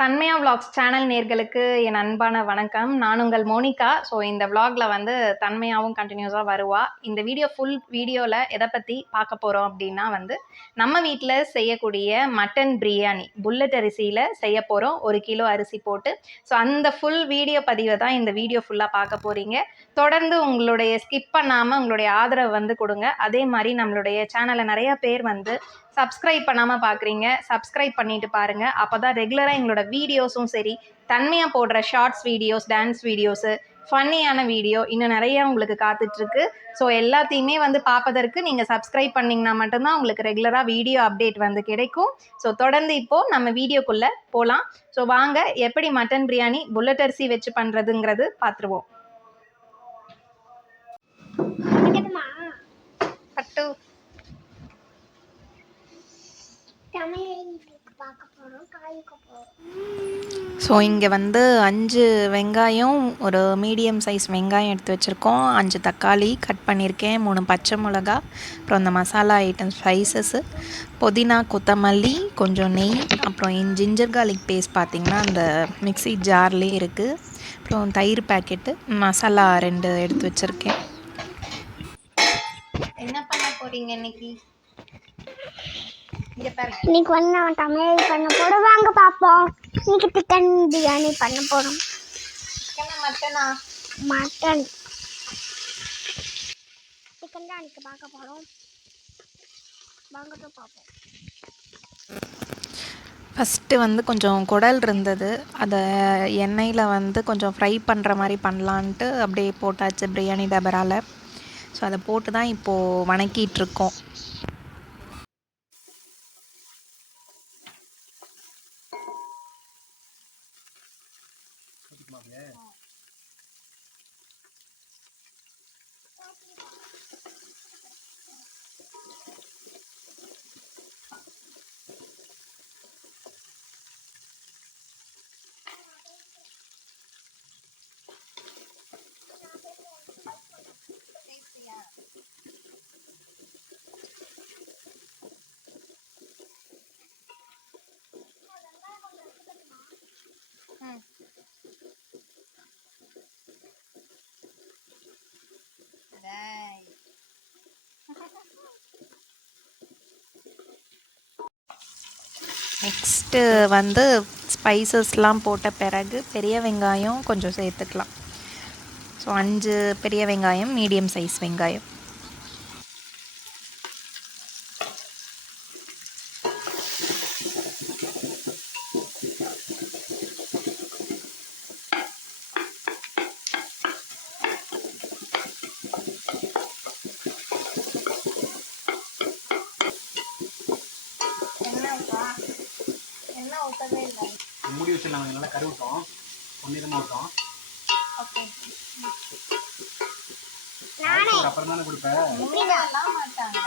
தன்மையா vlogs channel நேர்களுக்கு என் அன்பான வணக்கம். நான் உங்கள் மோனிகா. ஸோ இந்த vlogல வந்து தன்மையாகவும் கண்டினியூஸாக வருவா. இந்த வீடியோ ஃபுல் வீடியோவில் எதை பற்றி பார்க்க போகிறோம் அப்படின்னா வந்து நம்ம வீட்டில் செய்யக்கூடிய மட்டன் பிரியாணி புல்லட் அரிசியில் செய்ய போகிறோம் ஒரு கிலோ அரிசி போட்டு. ஸோ அந்த ஃபுல் வீடியோ பதிவை தான் இந்த வீடியோ ஃபுல்லாக பார்க்க போகிறீங்க தொடர்ந்து உங்களுடைய ஸ்கிப் பண்ணாமல் உங்களுடைய ஆதரவு வந்து கொடுங்க. அதே மாதிரி நம்மளுடைய சேனலில் நிறைய பேர் வந்து சப்ஸ்கிரைப் பண்ணாமல் பார்க்குறீங்க சப்ஸ்கிரைப் பண்ணிட்டு பாருங்கள் அப்போ தான் ரெகுலராக எங்களோட வீடியோஸும் சரி தன்மையாக போடுற ஷார்ட்ஸ் வீடியோஸ் டான்ஸ் வீடியோஸு ஃபன்னியான வீடியோ இன்னும் நிறைய உங்களுக்கு காத்துட்ருக்கு. ஸோ எல்லாத்தையுமே வந்து பார்ப்பதற்கு நீங்கள் சப்ஸ்கிரைப் பண்ணிங்கன்னா மட்டும்தான் உங்களுக்கு ரெகுலராக வீடியோ அப்டேட் வந்து கிடைக்கும். ஸோ தொடர்ந்து இப்போது நம்ம வீடியோக்குள்ளே போகலாம் ஸோ வாங்க எப்படி மட்டன் பிரியாணி புல்லட் அரிசி வச்சு பண்ணுறதுங்கிறது பார்த்துருவோம் பட்டு ஸோ இங்கே வந்து அஞ்சு வெங்காயம் ஒரு மீடியம் சைஸ் வெங்காயம் எடுத்து வச்சுருக்கோம். அஞ்சு தக்காளி கட் பண்ணியிருக்கேன் மூணு பச்சை மிளகா அப்புறம் இந்த மசாலா ஐட்டம் ஸ்பைசஸ்ஸு புதினா கொத்தமல்லி கொஞ்சம் நெய் அப்புறம் இன் ஜிஞ்சர் கார்லிக் பேஸ்ட் பார்த்திங்கன்னா அந்த மிக்ஸி ஜார்லேயே இருக்குது அப்புறம் தயிர் பேக்கெட்டு மசாலா ரெண்டு எடுத்து வச்சுருக்கேன். என்ன பண்ண போகிறீங்க இன்னைக்கு? இன்னைக்கு வந்து நம்ம தமிழ் பண்ண போறோம். வாங்க பார்ப்போம். இன்னைக்கு சிக்கன் பிரியாணி பண்ண போறோம். சிக்கனா மட்டனா மட்டன் சிக்கன் தான் இன்னைக்கு பார்க்க போறோம். வாங்கட்டும் பார்ப்போம். ஃபஸ்ட்டு வந்து கொஞ்சம் குடல் இருந்தது. அதை எண்ணெயில் வந்து கொஞ்சம் ஃப்ரை பண்ணுற மாதிரி பண்ணலான்ட்டு அப்படியே போட்டாச்சு பிரியாணி டபரால் ஸோ அதை போட்டு தான் இப்போது வணக்கிட்டு இருக்கோம் நெக்ஸ்ட்டு வந்து ஸ்பைசஸ்லாம் போட்ட பிறகு பெரிய வெங்காயம் கொஞ்சம் சேர்த்துக்கலாம். ஸோ அஞ்சு பெரிய வெங்காயம் மீடியம் சைஸ் வெங்காயம். ஊற்றவே இல்லை. மூடி வச்சு நாங்கள் நல்லா கருவிட்டோம் பொன்னிறமாக விட்டோம் அப்புறம் தானே கொடுப்பேன் மாட்டாங்க.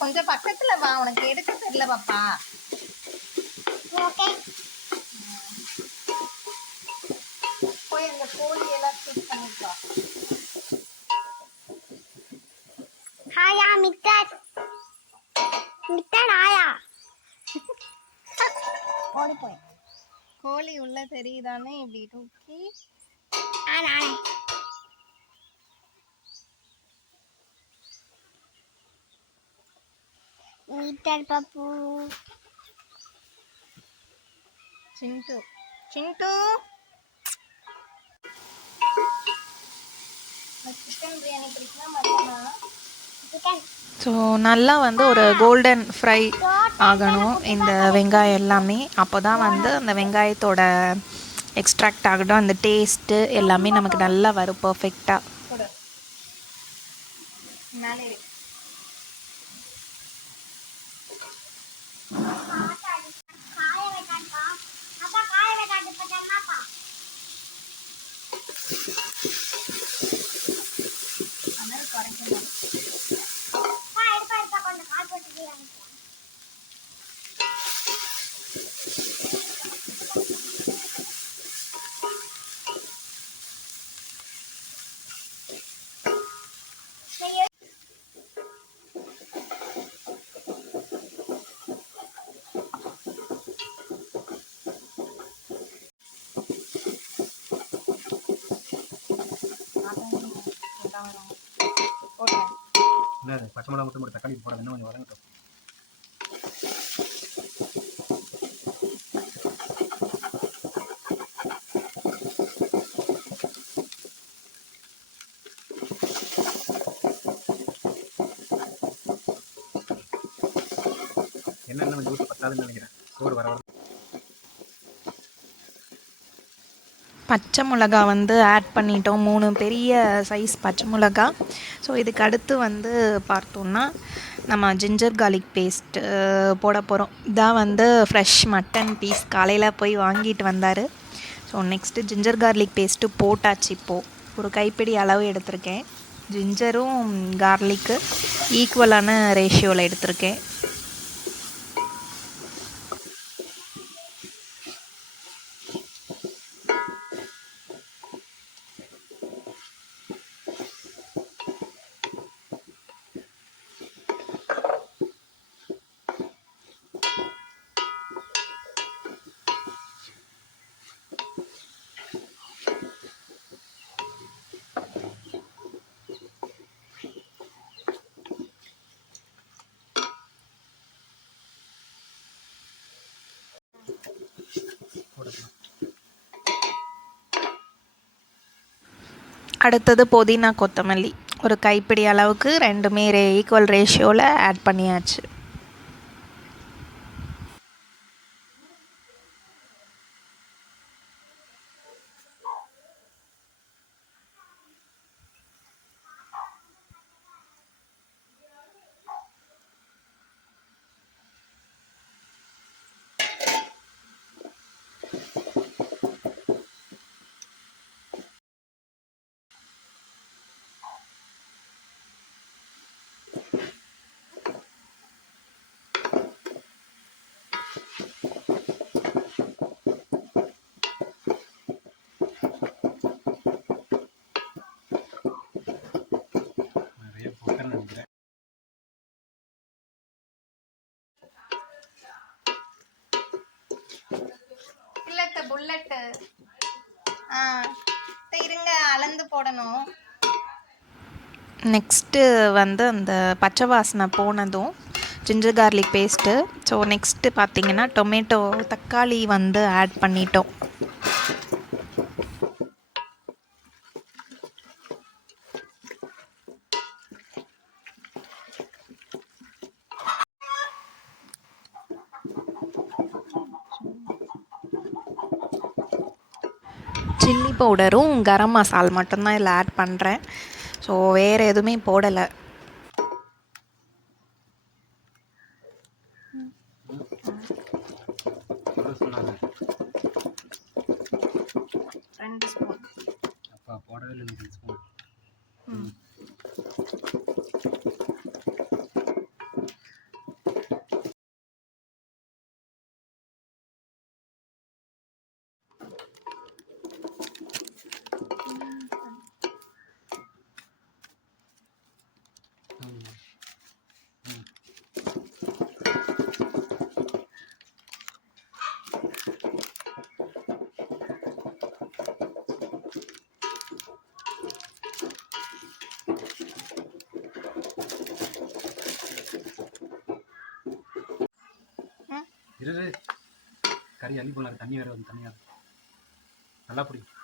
கொஞ்சம் பக்கத்துல வா. உனக்கு எடுக்க தெரியல பாப்பா. ஓகே. போய் அந்த கோழி எல்லாம் ஃபிட் ஹாயா மித்தர் ஆயா ஓடி போய் கோழி உள்ள தெரியுதானே இப்படி தூக்கி? நானே. மித்தர் பப்பு. சிண்டு. சிண்டு. சிக்கன் பிரியாணி பிடிக்குமா மட்டனா? ஸோ நல்லா வந்து ஒரு கோல்டன் ஃப்ரை ஆகணும். இந்த வெங்காயம் எல்லாமே. அப்போ தான் வந்து அந்த வெங்காயத்தோட எக்ஸ்ட்ராக்ட் ஆகட்டும் அந்த டேஸ்ட்டு எல்லாமே நமக்கு நல்லா வரும் பர்ஃபெக்டாக கொடு மேலே இரு. காய வைக்காதுப்பா அப்பா காய வைக்காது பட்டமாப்பா அதனால குறைக்கணும் பா எடுப்பா எடுப்பா கொஞ்சம் கால் போட்டு பிரியாணி என்ன அது பச்சை மிளகா மட்டும் ஒரு தக்காளி போட இன்னும் கொஞ்சம் வதங்கட்டும் என்னென்ன கொஞ்சம் ஊற்றி பத்தாதுன்னு நினைக்கிறேன். சோறு வர வர பச்சை மிளகா வந்து ஆட் பண்ணிட்டோம். மூணு பெரிய சைஸ் பச்சை மிளகா. ஸோ இதுக்கு அடுத்து வந்து பார்த்தோன்னா நம்ம ஜிஞ்சர் கார்லிக் பேஸ்ட்டு போட போகிறோம் இதான் வந்து ஃப்ரெஷ் மட்டன் பீஸ் காலையில் போய் வாங்கிட்டு வந்தார். So next ginger garlic paste போட்டாச்சு இப்போது ஒரு கைப்பிடி அளவு எடுத்திருக்கேன். ஜிஞ்சரும் கார்லிக்கு ஈக்குவலான ரேஷியோவில் எடுத்திருக்கேன். அடுத்தது புதினா கொத்தமல்லி. ஒரு கைப்பிடி அளவுக்கு ரெண்டுமே ரே ஈக்குவல் ரேஷியோவில் ஆட் பண்ணியாச்சு நிறைய போட்டேன்னு நினைக்கிறேன் புல்லட்டு ஆ இருங்க அளந்து போடணும். நெக்ஸ்ட்டு வந்து அந்த பச்சை வாசனை போனதும் ginger garlic paste so next பார்த்தீங்கன்னா டொமேட்டோ தக்காளி வந்து ஆட் பண்ணிட்டோம். சில்லி பவுடரும் கரம் மசால் மட்டும்தான் இதில் ஆட் பண்ணுறேன் ஸோ வேறு எதுவுமே போடலை. இரு கறி அள்ளி போனாரு தண்ணி வேற வந்து தண்ணியாக நல்லா பிடிக்கும்.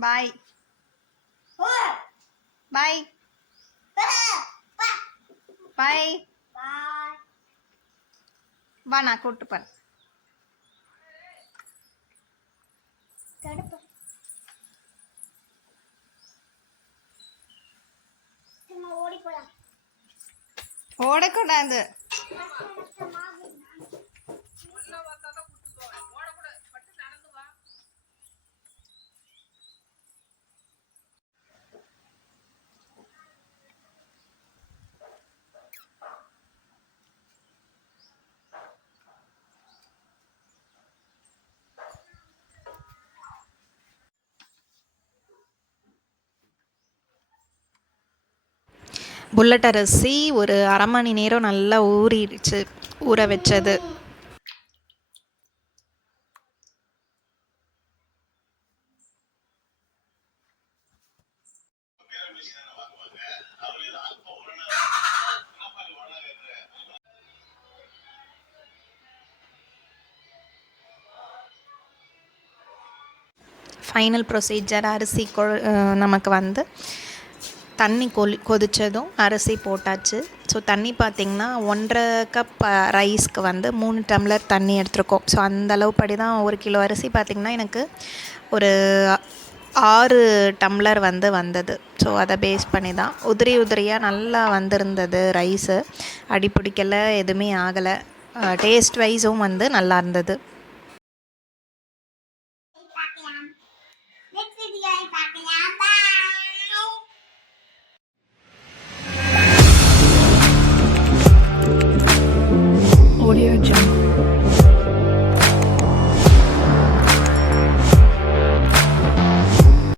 பாய் பாய் பாய் வா நான் கூப்பிட்டு போறேன் ஓடக்கூடாது. புல்லட் அரிசி ஒரு அரை மணி நேரம் நல்லா ஊறிடுச்சு ஊற வச்சது. ஃபைனல் ப்ரொசீஜர் அரிசி கொ நமக்கு வந்து தண்ணி கொலி கொதித்ததும் அரிசி போட்டாச்சு. ஸோ தண்ணி பார்த்திங்கன்னா ஒன்றரை கப் ரைஸ்க்கு வந்து மூணு டம்ளர் தண்ணி எடுத்திருக்கோம். ஸோ அந்த அளவுப்படி தான் ஒரு கிலோ அரிசி பார்த்திங்கன்னா எனக்கு ஒரு ஆறு டம்ளர் வந்து வந்தது. ஸோ அதை பேஸ் பண்ணி தான். உதிரி உதிரியாக நல்லா வந்திருந்தது ரைஸு அடி பிடிக்கல எதுவுமே ஆகலை. டேஸ்ட் வைஸும் வந்து நல்லா இருந்தது. Audio Jungle.